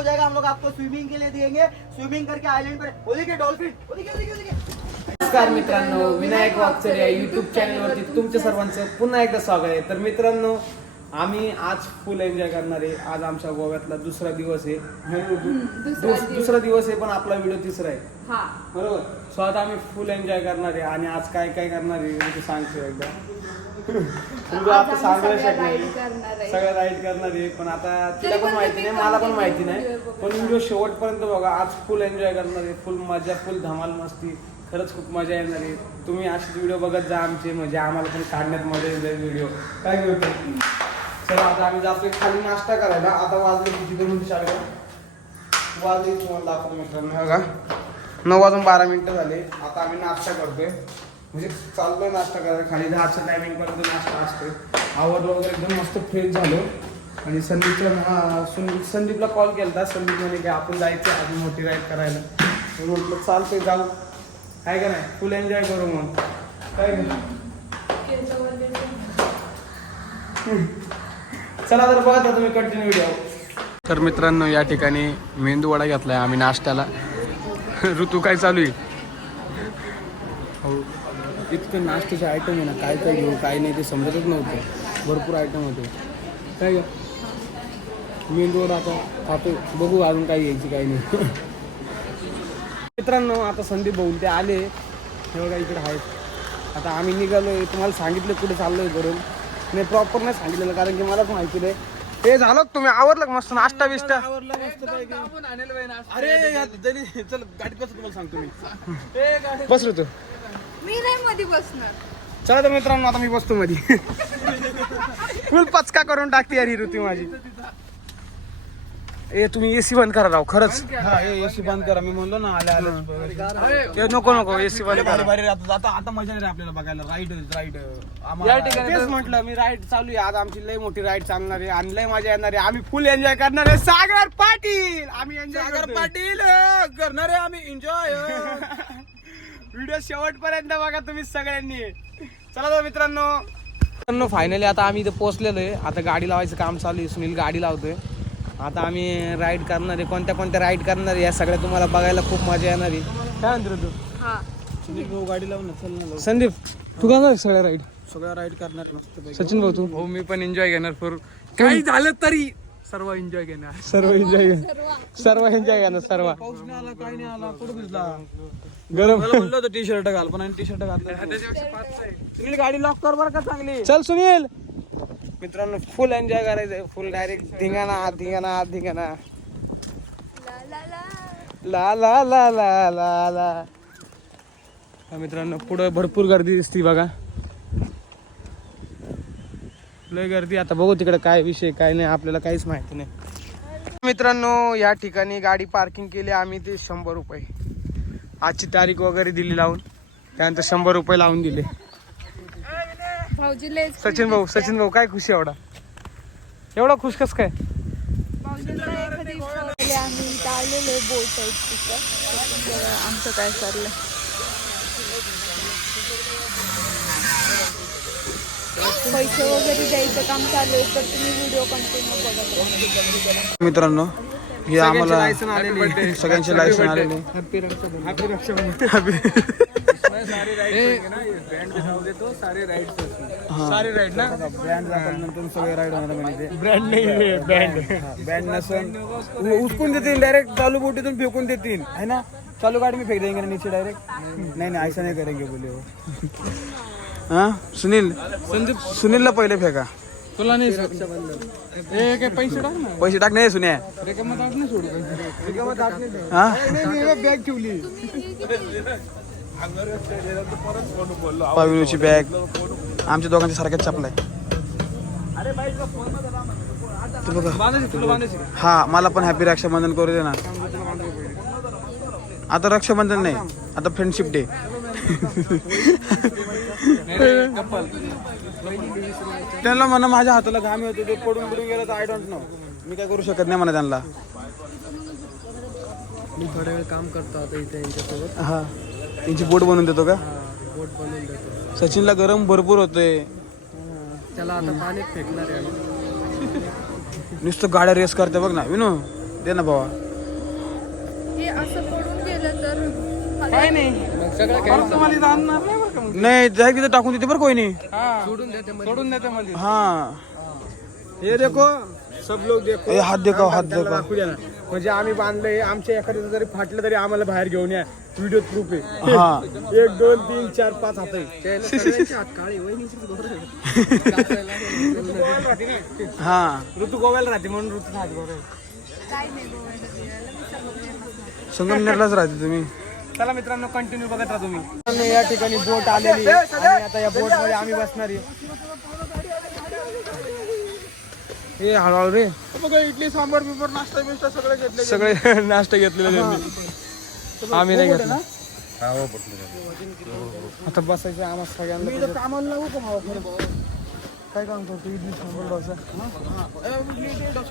हो जाएगा हम लोग आपको स्विमिंग के लिए देंगे। स्विमिंग करके आइलैंड पे बोलिए के डॉल्फिन के, के। नमस्कार मित्रांनो विनायक वागचर या युट्यूब चॅनलवरती तुमच्या सर्वांचं पुन्हा एकदा स्वागत आहे. तर मित्रांनो आम्ही आज फुल एन्जॉय करणार आहे. आज आमच्या गोव्यातला दुसरा दिवस आहे. दुसरा दुस- दुसरा दिवस आहे पण आपला व्हिडिओ तिसरा आहे. हा. बरोबर? सो आता आम्ही फुल एन्जॉय करणार आहे. आणि आज काय काय करणार आहे मी ते सांगतो एकदा. तुला आता आज सांगू आम्ही सगळ्या शकत ride नाही. करणार आहे. सगळं राईड करणार आहे पण आता तिला पण माहिती नाही मला पण माहिती नाही. पण व्हिडिओ शेवटपर्यंत बघा आज फुल एन्जॉय करणार आहे फुल मजा फुल धमाल मस्ती. खरंच खूप मजा येणार आहे. तुम्ही असेच व्हिडिओ बघत जा आमचे म्हणजे आम्हाला पण काढण्यात मजा येईल व्हिडिओ काय घेतो चला आता आम्ही जातोय खाली नाश्ता करायला. आता वाजले किती? दोन शाळेला वाजले तुम्हाला दाखवतो मित्रांनो. बघा. नऊ वाजून बारा मिनिटं झाले. आता आम्ही नाश्ता करतोय. म्हणजे चाललोय नाश्ता करायला. खाली दहाच्या टायमिंग पर्यंत नाश्ता असतोय. आवडलं वगैरे एकदम मस्त फ्रेश झालो. आणि संदीपला हा, सुन- संदीपला कॉल केला होता संदीप म्हणे की आपण जायचं अजून मोठी राईड करायला. म्हटलं चालतंय जाऊ. काय का नाही? फुल एन्जॉय करू मग. काय नाही चला तर बघा तुम्ही कंटिन्यू व्हिडिओ तर मित्रांनो या ठिकाणी मेंदू वडा घेतलाय आम्ही नाश्त्याला. ऋतू काय चालू आहे? हो. इतकं नाश्त्याचे आयटम आहे ना काय काय घेऊ काय नाही ते समजतच नव्हतं. भरपूर आयटम होते. काय गं? मेंदू वडा आता खातो बघू अजून काय घ्यायची काय नाही. मित्रांनो आता संदीप भाऊ ते आले. हे बघा इकडे आहेत. आता आम्ही निघालोय. तुम्हाला सांगितलं कुठे चाललोय करून नाही प्रॉपर नाही सांगितलेलं कारण की मलाच माहिती नाही. हे झालं तुम्ही? आवरलं का मस्त नाश्ता बिष्टा? अरे चल गाडीत बस तुम्हाला सांगतो मी. बस ऋतू मी नाही मध्ये बसणार. चला तर मित्रांनो आता मी बसतो मध्ये फुल पचका करून टाकते यार ही ऋतू माझी. ए तुम्ही एसी बंद करा राव खरंच. हा एसी बंद करा. मी म्हणलो ना आल्या आल्या. नको नको एसी बंद करा. भारी आता आता आता मजा नाही रे आपल्याला बघायला. राईड राईड या ठिकाणी तेच म्हटलं मी राईड चालू आहे. आज आमची लय मोठी राईड चालणार आहे आणि लय मजा येणार आहे. आम्ही फुल एन्जॉय करणार आहे. सागर पाटील! आम्ही एन्जॉय सागर पाटील करणार आहे आम्ही. एन्जॉय व्हिडिओ शेवटपर्यंत बघा तुम्ही सगळ्यांनी. चला तर मित्रांनो. मित्रांनो फायनली आता आम्ही इथे पोहोचलेलो आहे. आता गाडी लावायचं काम चालू आहे. सुनील गाडी लावतोय. आता आम्ही राईड करणार आहे. कोणत्या कोणत्या राईड करणार आहे या सगळ्या तुम्हाला बघायला खूप मजा येणार आहे. काय म्हणतो तू? हा. गाडी लावून चल ना संदीप तू करणार सगळ्या राईड सगळ्या राईड करणार सचिन भाऊ तू? हो मी पण एन्जॉय घेणार. फॉर काही झालं तरी. सर्व एन्जॉय घेणार. सर्व एन्जॉय घेणार. सर्व. एन्जॉय घेणार सर्व. पाऊस नाही आला काही नाही आला गरम. म्हणलं होतं टी शर्ट घाल पण आणि टी शर्ट घातलं गाडी लॉक कर बरं का चांगली? चल सुनील. मित्रांनो फुल एन्जॉय करायचं फुल डायरेक्ट धिंगाणा आत धिंगाणा. आत धिंगाणा ला ला ला ला ला ला. मित्रांनो पुढं भरपूर गर्दी दिसती बघा. लय गर्दी. आता बघू तिकडे काय विषय काय नाही आपल्याला काहीच माहिती नाही. मित्रांनो या ठिकाणी गाडी पार्किंग केली आम्ही ते शंभर रुपये. आजची तारीख वगैरे दिली लावून. त्यानंतर शंभर रुपये लावून दिले. भाऊजी लय सचिन भाऊ सचिन भाऊ काय खुशी एवढा? एवढा खुश कस काय? आम्ही बोट तिथं. आमचं काय चाललंय? पैसे वगैरे द्यायचं काम चालू आहे तर तुम्ही व्हिडिओ कंटिन्यू बघत राहा मित्रांनो हे आम्हाला सगळ्यांचे लायसन आलेले. सारी राईड ना? ब्रँड नंतर सगळे राईड होणार म्हणजे ब्रँड नाही बँड बँड नसन. उचकून देतील डायरेक्ट चालू बोटीतून फेकून देतील है ना? चालू गाड़ी में फेंक देंगे ना नीचे डायरेक्ट नहीं नहीं ऐसा नहीं करेंगे बोले वो. हाँ? सुनील? संदीप सुनीलला पहिले फेका. तुला नाही पैसे टाक ना. पैसे टाक नाही सुन्या. हा? बॅग ठेवली. पाविलोची बॅग आमच्या दोघांच्या सारख्याच बांधायची हा मला पण हॅपी रक्षाबंधन करू दे ना. आता रक्षाबंधन नाही आता फ्रेंडशिप डे त्यांना म्हणा माझ्या हाताला घाम होते ते पडून पडून गेलं तर आय डोंट नो मी काय करू शकत नाही म्हणा त्यांना. मी थोडा वेळ काम करतो आता इथे यांच्यासोबत. हा. त्यांची बोट बनवून देतो का? बोट बनवून देतो. सचिनला गरम भरपूर होतोय. त्याला आता पाण्यात फेकणार आहे. नुसतं गाड्या रेस करते बघ ना. विनो दे ना भावा हे असं पडून गेलं तर काय नाही. परत तुम्हाला इथं आणणार नाही बरं का मग. नाही जाय तिथे टाकून देते बरं कोई नाही हा. सोडून देते मध्ये हा. हे देखो सब लोग देखो. ए, हात देखो हात देखो. दाखवू द्या ना. म्हणजे आम्ही बांधलंय आमच्या एखाद्याचं जरी फाटलं तरी आम्हाला बाहेर घेऊन या. व्हिडिओ प्रूफ आहे. हा. एक दोन तीन चार पाच हात आहे. हा. ऋतू गोव्याला राहते म्हणून ऋतू हात गोव्याला. संगमनेरलाच राहते तुम्ही. चला मित्रांनो कंटिन्यू बघत राहा तुम्ही. या ठिकाणी बोट आलेली आणि आता या बोटमध्ये आम्ही बसणार आहे. ए हळूहळू रे. बघा इडली सांबार बिंबर नाश्ता बिस्टा सगळं घेतलं सगळे नाश्ता घेतलेले त्यांनी आम्ही नाही घेतला आता बसायचं आम्हाला सगळ्यांना कामाला लागू का काय काम करतो? इडली सांबार डोसा,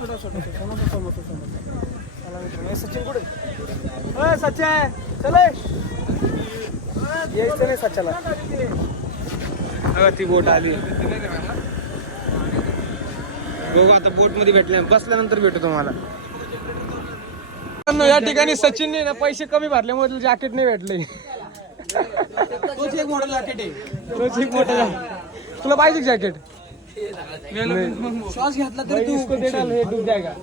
डोसा, चला सचिन कुठे? अय, सचिन चल. यायचं नाही सच्याला बघा ती बोट आली. बघू आता बोटमध्ये भेटल्या बसल्यानंतर भेटू तुम्हाला. या ठिकाणी सचिनने ना पैसे कमी भरल्यामुळे जॅकेट नाही भेटले. तोच एक मोठा जॅकेट आहे. तोच एक मोठा jacket. तुला पाहिजे जॅकेट श्वास घेतला तरी तू हे जायगा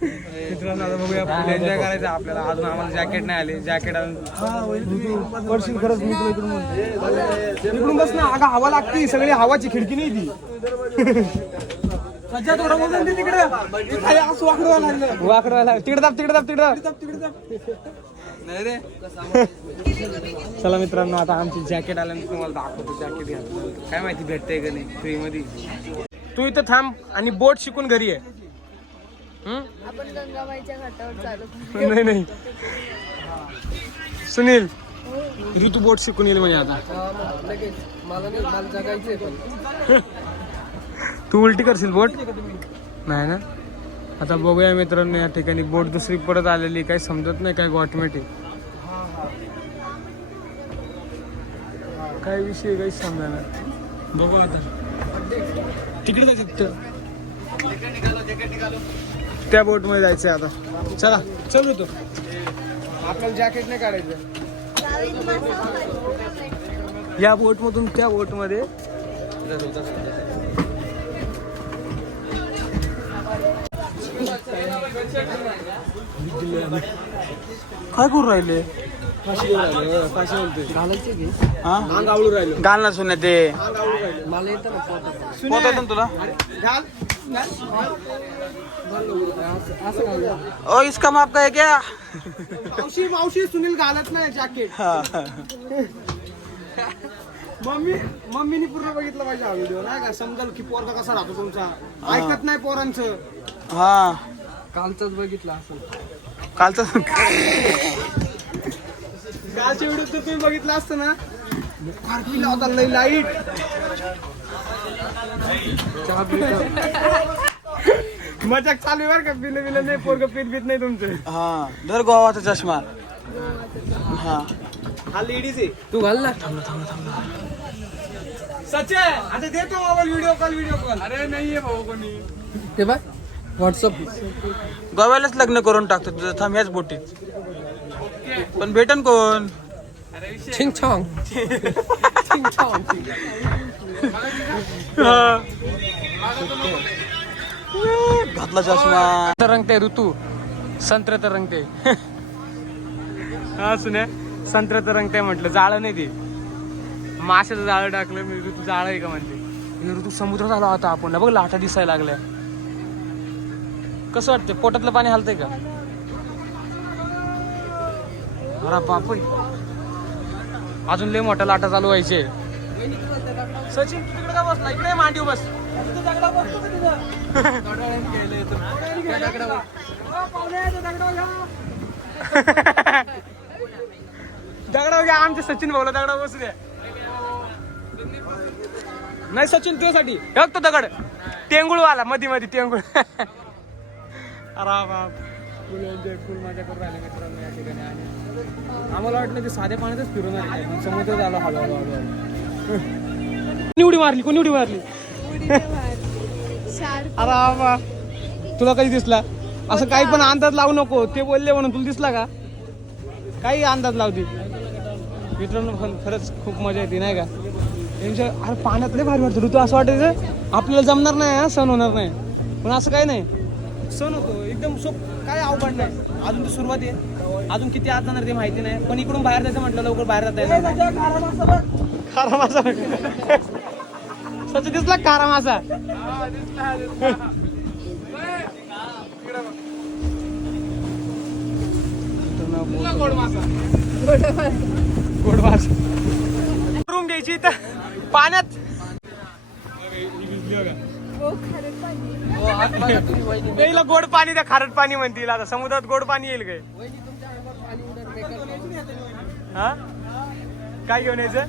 मित्रांनो आता बघूया फुल एन्जॉय करायचं आपल्याला. अजून आम्हाला जॅकेट नाही आले. जॅकेट खरंच इकडून बस ना. अगं हवा लागते. सगळी हवाची खिडकी नाही ती. सज्जा थोडा बोलून दे तिकडे. असं वाकडं लागलं. वाकडवायला तिकडे दाब तिकडे दाब तिकडे दाब. नाही रे. चला मित्रांनो आता आमची जॅकेट आल्यानंतर तुम्हाला दाखवतो. जॅकेट घ्या. काय माहिती भेटतंय का नाही? फ्री मध्ये? तू इथं थांब आणि बोट शिकून घरी आहे हम्म? आपण गंगाबाईच्या घाटावर चालू नाही नाही. सुनील ऋतू बोट शिकून येईल म्हणजे आता. तू उलटी करशील बोट? नाही ना? आता बघूया मित्रांनो या ठिकाणी बोट दुसरी परत आलेली काही समजत नाही काय ऑटोमॅटिक काय विषय काही समजा बघू आता. तिकडे जायचं तिथं. त्या बोटमध्ये जायचंय आता. चला चल ऋतू आपल्याला जॅकेट नाही काढायचं. या बोट मधून त्या बोटमध्ये काय करू राहिले? हा अंग आवळू राहिलो. घाल ना सोन्या ते. मला येतं ना पोटात. पोत येतं ना तुला. घाल ओ इसका माप का है क्या? मावशी मावशी सुनील घालत नाही जॅकेट हा. मम्मी मम्मीनी पूर्ण बघितलं पाहिजे हा व्हिडिओ नाही का? समजेल की पोरगा कसा राहतो तुमचा. ऐकत नाही पोरांचं. हा. कालचंच बघितलं असं कालचा कालच्या व्हिडिओ तर तुम्ही बघितलं असतं ना? फार पिला होता लई लाइट. मजाक चालू आहे बरं का पिलं बिलं नाही पोरग पीत बीत नाही तुमचं. हा धर गोवाचा चष्मा. हा. हा लेडीज आहे. तू घाल ना. सचे आता देतो mobile video call video call अरे नाहीये भाऊ कोणी. ते बाय व्हॉट्सअप गोव्यालाच लग्न करून टाकतो तुझं थांब ह्याच बोटीत. पण भेटन कोण? छिंग छॉंग घातला चष्मा. रंगते ऋतू. संत्र तर रंगते हा सुने संत्र तर रंगते म्हटलं. जाळं नाही ते. माशाचं जाळं टाकलं मी ऋतू जाळं आहे का म्हणते. हे ऋतू समुद्र झाला होता आपण. बघ लाटा दिसायला लागल्या. कसं वाटतंय? पोटातलं पाणी हलतंय का? अरे बापय अजून लय मोठं लाटा चालू व्हायचे. सचिन तू तिकडे का बसला? इकडे मांडी बस. दगडाव घ्या आमचे सचिन भाऊला दगडा बसू द्या. नाही सचिन तुझ्यासाठी. बघतो दगड. टेंगुळ मधी मध्ये मध्ये टेंगुळ. अरे बाप. फुल एन्जॉय फुल मजा करून राहिले मित्रांनो या ठिकाणी आणि आम्हाला वाटलं की साध्या पाण्यातच फिरून आले. काय. समुद्र हळू हळूहळू हळूहळू. कोणी उडी मारली? कोणी उडी मारली? अरे बाबा तुला कधी दिसला? असं काही पण अंदाज लावू नको. ते बोलले म्हणून. तुला दिसला का? काही अंदाज लावते मित्रांनो पण खरंच खूप मजा येते नाही का? त्यांच्या अरे पाण्यात लय भारी वाटतं. ऋतू असं वाटायचं आपल्याला जमणार नाही हा? सण होणार नाही. पण असं काही नाही. सण होतो. एकदम सोप काय अवघड नाही. अजून तर सुरुवात आहे. अजून किती आत जाणार ते माहिती नाही. पण इकडून बाहेर जायचं म्हटलं लवकर बाहेर जाता येणार खारा मासा सच दिसला खारा मासा गोड मास रूम घ्यायची इथं. पाण्यात. हो पाणी पहिला गोड पाणी त्या खारट पाणी म्हणतील. आता समुद्रात गोड पाणी येईल काय? हा? काय घेऊन यायचं?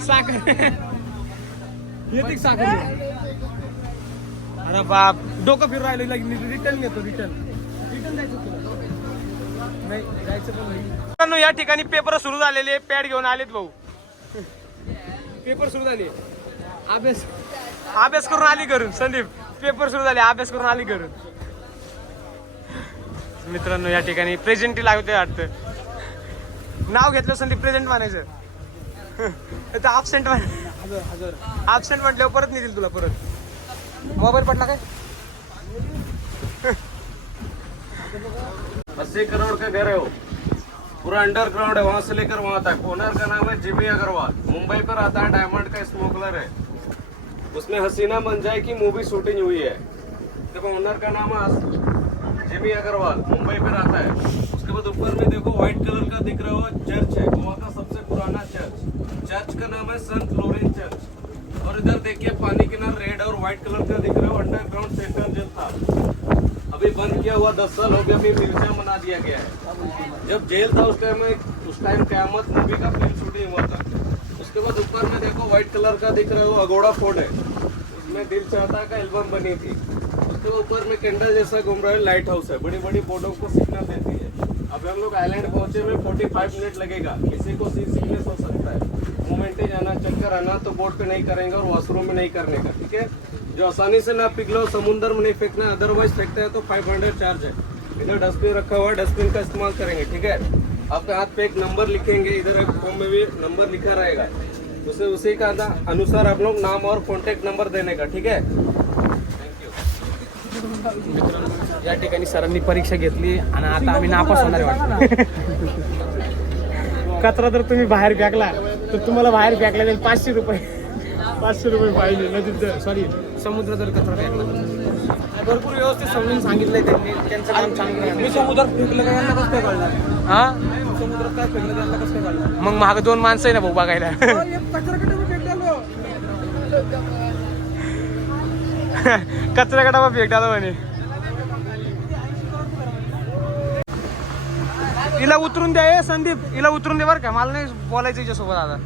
साखर. येते का साखर अरे बाप. डोकं फिरून राहिलं रिटर्न घेतो रिटर्न रिटर्न जायचं? नाही जायचं पण नाही. मित्रांनो, या ठिकाणी पेपर सुरू झालेले. पॅड घेऊन आलेत भाऊ. पेपर सुरू झाले. अभ्यास. अभ्यास करून आली करून संदीप पेपर सुरू झाले अभ्यास करून आली करून मित्रांनो या ठिकाणी प्रेझेंटी लागते वाटतं. नाव घेतलं संदीप प्रेझेंट मानायचं absent म्हण absent म्हटल्यावर परत नेतील तुला परत. मोबाईल पडला काय? अस्सी करोड़ का घर है? वो पूरा अंडरग्राउंड है वहां से लेकर वहां तक ओनर का नाम है जिमी अग्रवाल. मुंबई पर आता है डायमंड का स्मोकलर है उसमें हसीना मंजाई की मूवी शूटिंग हुई है। देखो ओनर का नाम है जिमी अग्रवाल मुंबई पर आता है, उसके बाद ऊपर में देखो व्हाइट कलर का दिख रहा हो चर्च है, गोवा का सबसे पुराना चर्च चर्च का नाम है संत लोरेंस चर्च और इधर देखिए, पानी किनार रेड और व्हाइट कलर का दिख रहा हो अंडरग्राउंड सेंटर जो था। अभी बंद किया हुआ, दस साल हो गया अभी म्यूज़ियम बना दिया गया है। जब जेल था उस टाइम में, उस टाइम कयामत मूवी का फ़िल्म शूटिंग हुआ था। उसके बाद ऊपर में देखो व्हाइट कलर का दिख रहा है, वो अगोड़ा फोर्ड है। उसमें दिल चाहता का एल्बम बनी थी। उसके ऊपर में कैंडल जैसा घूम रहा है लाइट हाउस है। बड़ी बड़ी बोटों को सिग्नल देती है। अभी हम लोग आइलैंड पहुँचे में 45 मिनट लगेगा। किसी को सी सिकनेस हो सकता है। मोमेंटेज आना चक्कर आना तो बोट पे नहीं करेंगे और वॉशरूम में नहीं करने का, ठीक है? जो आसानी से ना पिघलो, समुद्र में नहीं फेंकना अदरवाइज़ फेंकते हैं तो 500 चार्ज है। इधर डस्टबिन रखा हुआ है डस्टबिन का इस्तेमाल करेंगे, ठीक है? आपके हाथ पे एक नंबर लिखेंगे, इधर एक फॉर्म में भी नंबर लिखा रहेगा। उसे उसी का अनुसार आप लोग नाम और कॉन्टेक्ट नंबर देने का ठीक है? थैंक यू ठिकाणी सरांनी परीक्षा घेतली आणि आता आम्ही नापास होणार आहे वाटतं. कचरा जर तुम्ही बाहेर फेकला तर तुम्हाला बाहेर फेकला जाईल पाचशे रुपये. पाचशे रुपये पाहिजे नदीत सॉरी समुद्र जर कचरा फेकला. भरपूर व्यवस्थित समजून सांगितलंय त्यांनी. त्यांचं काम चांगलं आहे. मी समुद्रात फेकलं कसं कळणार? हा? समुद्रात काय फेकलं त्यांना कसं काय कळणार मग माग दोन माणसं आहे ना भाऊ बघायला. कचरा कडा फेक डाला म्हणे. हिला उतरून द्या ए संदीप. हिला उतरून दे बरं का. मला नाही बोलायचं हिच्यासोबत आता.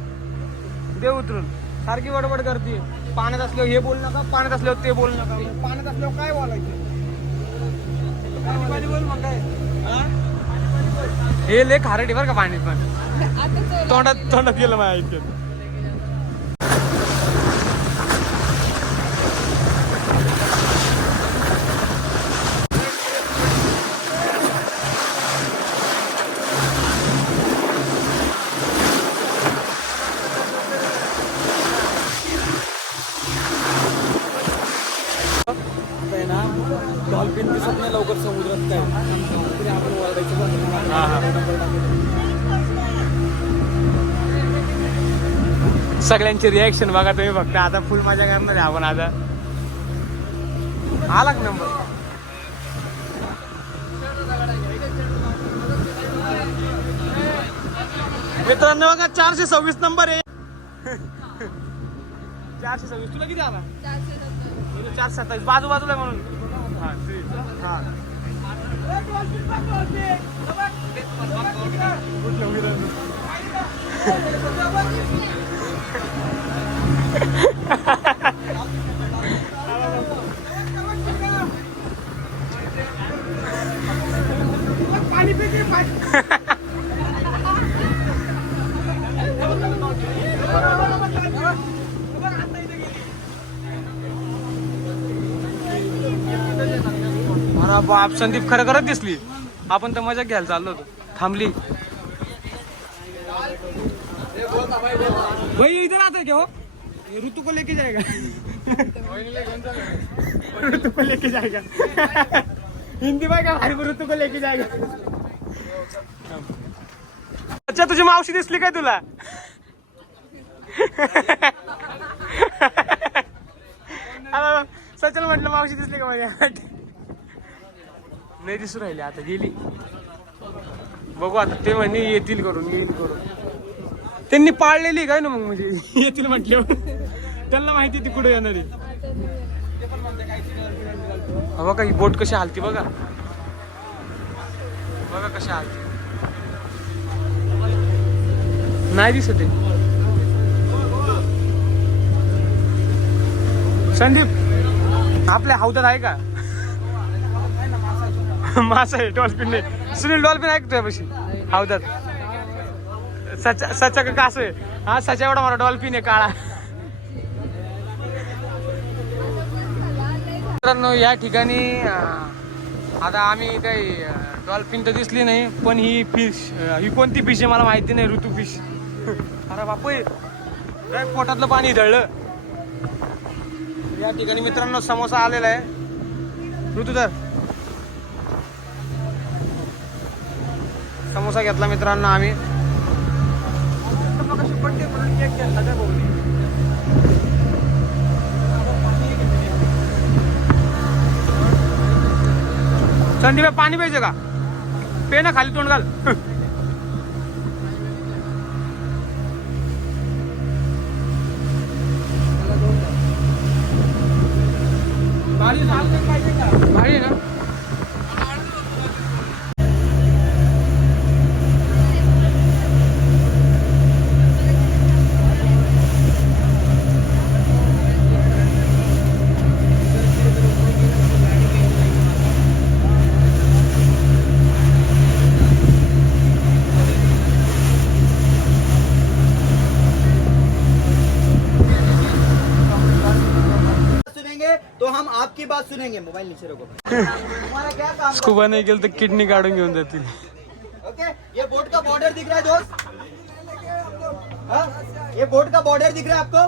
दे उतरून. सारखी बडबड करते. पाण्यात असल्यावर हे बोल नका पाण्यात असल्यावर ते बोल नका. पाण्यात असल्यावर काय बोलायचं? पाणी पाणी बोल मग काय हा? हे ले खारट का पाण्यात पण तोंडात तोंडात गेलं माझ्या ना डॉल्फिन दिसत नाही लवकर समुद्रात काय सगळ्यांची रिॲक्शन बघा तुम्ही फक्त. आता फुल मजा करणार आहे आपण आता. आला नंबर मित्रांनो बघा चारशे सव्वीस नंबर आहे. चारशे सव्वीस. तुला किती आला? चारशे सत्तावीस. बाजू बाजूला म्हणून. हा हा. बाप संदीप खरं खरंच दिसली. आपण तर मजा घ्यायला चाललो होतो. थांबली. भाई इधर आता है क्या हो? ये ऋतु को लेके जाएगा। ऋतु को लेके जाएगा। हिंदी में क्या भाई ऋतु को लेके जाएगा। अच्छा तुझी मावशी दिसली काय तुला? अरे, सचल म्हटलं मावशी दिसली का माझ्या नाही दिसू राहिली आता गेली. बघू आता ते म्हणे येतील करून येईल करून. त्यांनी पाळलेली काय ना मग म्हणजे? येतील म्हटल्यावर त्यांना माहिती ती कुठे येणार आहे. हा बघा ही बोट कशी हालती बघा. बघा कशी हालती. नाही दिसत आहे. संदीप आपल्या हौदात आहे का? मासा आहे डॉल्फिन नाही सुनील डॉल्फिन आहे का तुझ्यापाशी हौदात सचा सचा का कास आहे? हा सचा एवढा मला डॉल्फिन आहे काळा. मित्रांनो या ठिकाणी आता आम्ही काही डॉल्फिन तर दिसली नाही पण ही फिश ही कोणती फिश आहे मला माहिती नाही ऋतू फिश. अरे बापू पोटातलं पाणी दळलं या ठिकाणी मित्रांनो समोसा आलेला आहे. ऋतुधर समोसा घेतला मित्रांनो आम्ही. संदीप पाणी पाहिजे का? पे ना खाली तोंड घाल. भारी बात सुनेंगे मोबाइल नीचे रखो। स्कूबा नहीं खेलते नाही गेलं तर किडनी काढून घेऊन जातील ओके ये बोट का बॉर्डर दिख रहा है दोस्त। हाँ? ये बोट का बॉर्डर दिख रहा है आपको?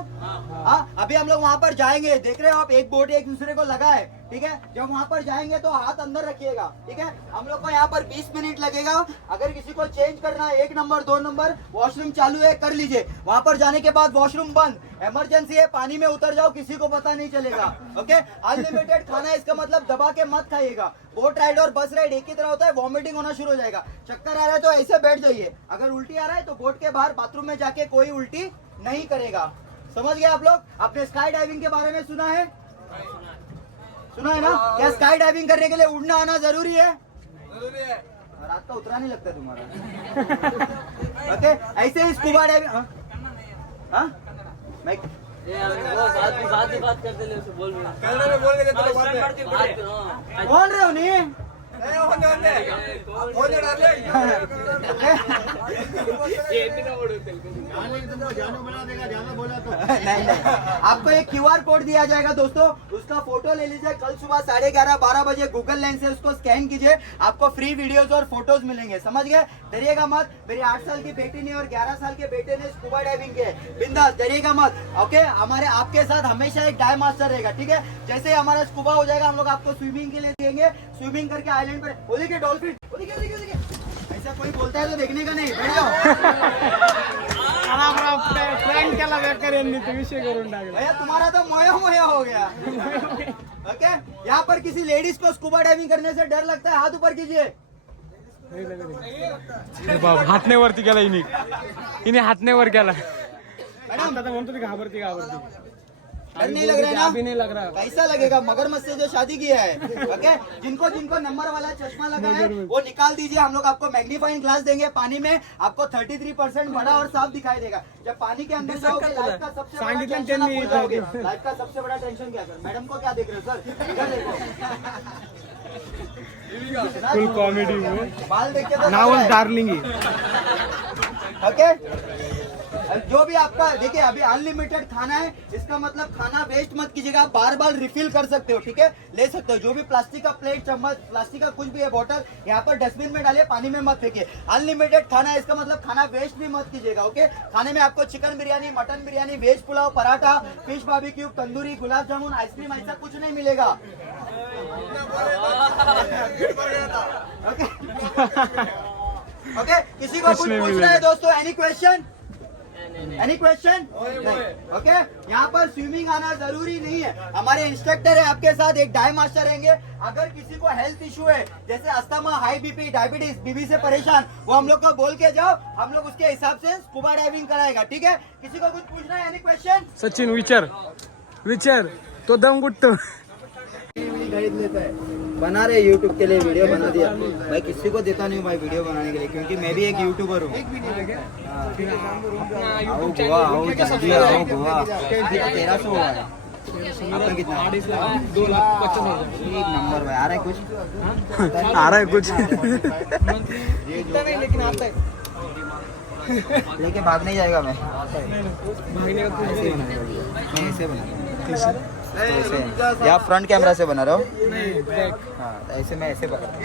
हाँ अभी हम लोग वहाँ पर जाएँगे। देख रहे हो आप एक बोट एक दूसरे को लगा है। ठीक है? जब वहाँ पर जाएँगे तो हाथ अंदर रखिएगा, ठीक है? हम लोग को यहाँ पर 20 मिनट लगेगा। अगर किसी को चेंज करना है, एक नंबर दो नंबर वॉशरूम चालू है, कर लीजिए। वहाँ पर जाने के बाद वॉशरूम बंद। इमरजेंसी है, पानी में उतर जाओ, किसी को पता नहीं चलेगा ओके अनलिमिटेड खाना इसका मतलब दबा के मत खाइएगा। बोट राइड और बस राइड एक ही तरह होता है वॉमिटिंग होना शुरू हो जाएगा। चक्कर आ रहा है तो ऐसे बैठ जाइए। अगर उल्टी आ रहा है तो बोट के बाहर बाथरूम में जाके कोई उल्टी नहीं करेगा। समझ गए आप लोग? आपने स्काई डाइविंग के बारे में सुना है? सुना है ना क्या स्काई डाइविंग करने के लिए उड़ना आना जरूरी है? जरूरी है। रात का उतरा नहीं लगता तुम्हारा। ओके ऐसे ही स्कूबा डाइविंग हाँ? हाँ? मैं बोल रहे हो नहीं आपको एक क्यू आर कोड दिया जाएगा दोस्तों। उसका फ़ोटो ले लीजिए। कल सुबह साढ़े ग्यारह बारह बजे गूगल लेंस से उसको स्कैन कीजिए। आपको फ्री वीडियोस और फ़ोटोज़ मिलेंगे। समझ गए? डरिएगा मत। मेरी आठ साल की बेटी ने और ग्यारह साल के बेटे ने स्कूबा डाइविंग किया है। बिंदास डरिएगा मत। ओके हमारे आपके साथ हमेशा एक डाई मास्टर रहेगा ठीक है? जैसे ही हमारा स्कूबा हो जाएगा हम लोग आपको स्विमिंग के लिए देंगे। स्विमिंग करके आइलैंड पर। वो देखिए डॉल्फिन वो देखिए, वो देखिए, वो देखिए। ऐसा कोई बोलता है तो देखने का नहीं। बैठ जाओ। प्रँक केला बेकार यांनी तो विषय करून टाकला भैया तुम्हारा तो मोया मोया हो गया। ओके यहाँ पर किसी लेडीज को स्कूबा डाइविंग करने से डर लगता है? हाथ ऊपर कीजिए। अरे बाप हात नाही वरती केला हिने हिने हात नाही वर केला। मैडम। आता म्हणतो ती घाबरती घाबरती। डर नहीं लग रहा है अभी ना? नहीं लग रहा। है कैसा लगेगा मगरमच्छ से जो शादी किया है ओके जिनको जिनको नंबर वाला चश्मा लगा है वो निकाल दीजिए हम लोग आपको मैग्नीफाइंग ग्लास देंगे पानी में आपको 33 परसेंट बड़ा और साफ़ दिखाई देगा। जब पानी के अंदर जाओगे लाइफ का सबसे बड़ा टेंशन लाइफ का सबसे बड़ा टेंशन क्या सर मैडम को क्या देख रहे हो सर फुल कॉमेडी बाल देख के तो नावल डार्लिंग ओके जो भी आपका देखिए अभी अनलिमिटेड खाना है इसका मतलब खाना वेस्ट मत कीजिएगा आप बार बार रिफिल कर सकते हो ठीक है? ले सकते हो जो भी प्लास्टिक का प्लेट चम्मच प्लास्टिक का कुछ भी है बॉटल यहाँ पर डस्टबिन में डालिए पानी में मत फेंकिए। अनलिमिटेड खाना है इसका मतलब खाना वेस्ट भी मत कीजिएगा ओके खाने में आपको chicken biryani mutton biryani veg pulao paratha fish बाबी तंदूरी गुलाब जामुन आइसक्रीम ऐसा कुछ नहीं मिलेगा। ओके ओके किसी को कुछ पूछना है दोस्तों? Any question any question okay यहाँ पर स्विमिंग आना ज़रूरी नहीं है। हमारे इंस्ट्रक्टर है आपके साथ एक डाई मास्टर रहेंगे। अगर किसी को हेल्थ इश्यू है जैसे अस्थमा हाई बीपी डायबिटीज़ बीबी से परेशान वो हम लोग को बोल के जाओ। हम लोग उसके हिसाब से स्कूबा डाइविंग कराएगा ठीक है? किसी को कुछ पूछना है? एनी क्वेश्चन सचिन विचार। विचार। तो दम गुट्ट बना रहे यूट्यूब के लिए वीडियो बना दिया। भाई किसी को देता नहीं हूँ भाई वीडियो बनाने के लिए क्योंकि मैं भी एक यूट्यूबर हूँ। आओ गोवा आओ जल्दी आओ गोवा। तेरह सौ हुआ है। आपका कितना? दो लाख पचास हज़ार। एक नंबर भाई आ रहा है कुछ? आ रहा है कुछ? नहीं लेकिन आता है। लेके भाग नहीं जाएगा मैं। भागने का ऐसे ही बनाऊँगा मैं ऐसे ऐसे या फ्रंट कैमरा से बना रहा हूँ? नहीं हाँ ऐसे मैं ऐसे पकड़ रहा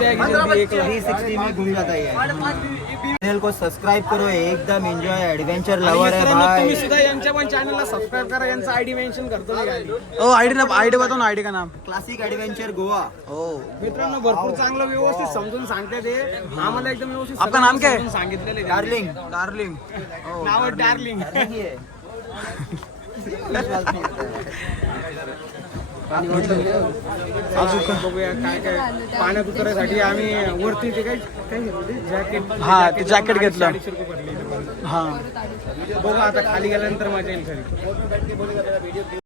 जाएगी जल्दी एक लाख। थ्री सिक्सटी में घूम जाता है चैनल को सब्सक्राइब करो एकदम एंजॉय एडवेंचर आणि लवर है मित्रांनो, तुम्ही भाई सुद्धा यांच्या पण चॅनलला सबस्क्राईब करा यांचा आयडी मेन्शन करतो मी खाली. ओ आईडी ना आईडी बताओ ना आईडी का नाम? Classic adventure Goa. हो मित्रांनो भरपूर चांगलं व्यवस्थित समजून सांगते ते आम्हाला एकदम व्यवस्थित आपका नाम क्या? समजून सांगितलेले आहे. डार्लिंग डार्लिंग नाव आहे. डार्लिंग अजून बघूया काय काय पाण्यात उतरायसाठी आम्ही वरती ते काय काय घेतलं ते जॅकेट हा, ते jacket घेतलं. अडीचशे रुपये भरले हा. बघू आता खाली गेल्यानंतर मजा येईल